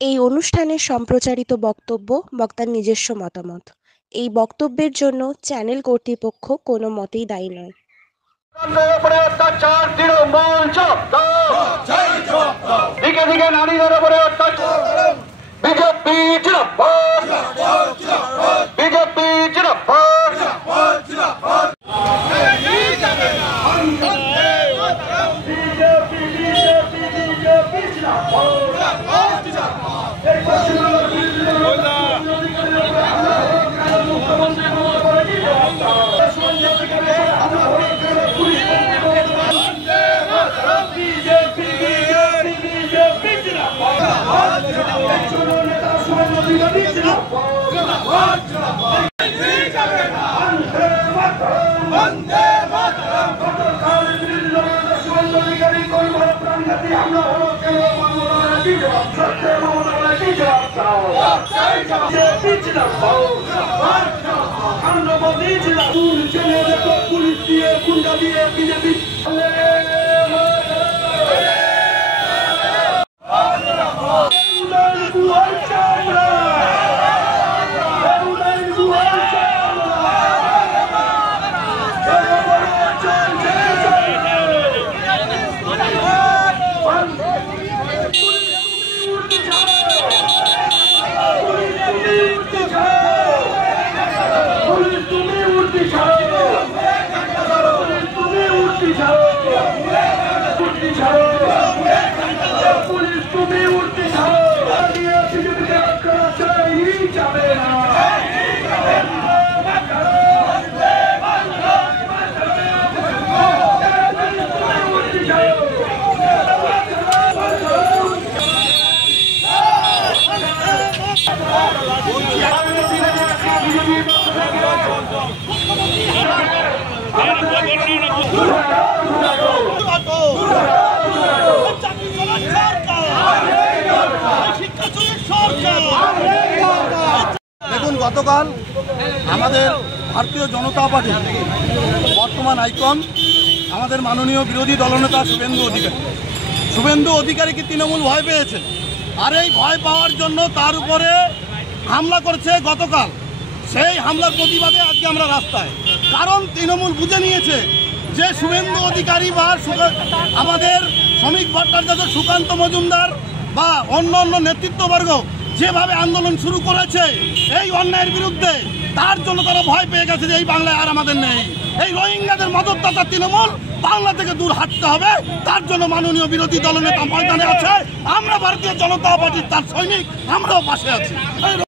এই অনুষ্ঠানে সম্প্রচারিত বক্তব্য বক্তার নিজস্ব মতামত। এই বক্তব্যের জন্য চ্যানেল কর্তৃপক্ষ কোনো মতেই দায়ী নয়। দিকে দিকে নারীদের উপরে অত্যাচার, বিজেপি জিন্দাবাদ, বিজেপি জিন্দাবাদ। পুলিশ দিয়ে গুন্ডা দিয়ে বিজেপি দেখুন, গতকাল আমাদের ভারতীয় জনতা পার্টির বর্তমান আইকন আমাদের মাননীয় বিরোধী দলনেতা শুভেন্দু অধিকারীকে তৃণমূল ভয় পেয়েছে। আর এই ভয় পাওয়ার জন্য তার উপরে হামলা করেছে গতকাল। সেই হামলার প্রতিবাদে আজকে আমরা রাস্তায়, কারণ তৃণমূল বুঝে নিয়েছে যে শুভেন্দু অধিকারী বা আমাদের শ্রমিক ভট্টাচার্য, সুকান্ত মজুমদার বা অন্য নেতৃত্ববর্গ যেভাবে আন্দোলন শুরু করেছে এই অন্যায়ের বিরুদ্ধে, তার জন্য তারা ভয় পেয়ে গেছে যে এই বাংলায় আর আমাদের নেই। এই রোহিঙ্গাদের মদতদাতা তৃণমূল বাংলা থেকে দূর হাঁটতে হবে। তার জন্য মাননীয় বিরোধী দলনেতা ময়দানে আছে। আমরা ভারতীয় জনতা পার্টির তার সৈনিক, আমরাও পাশে আছি।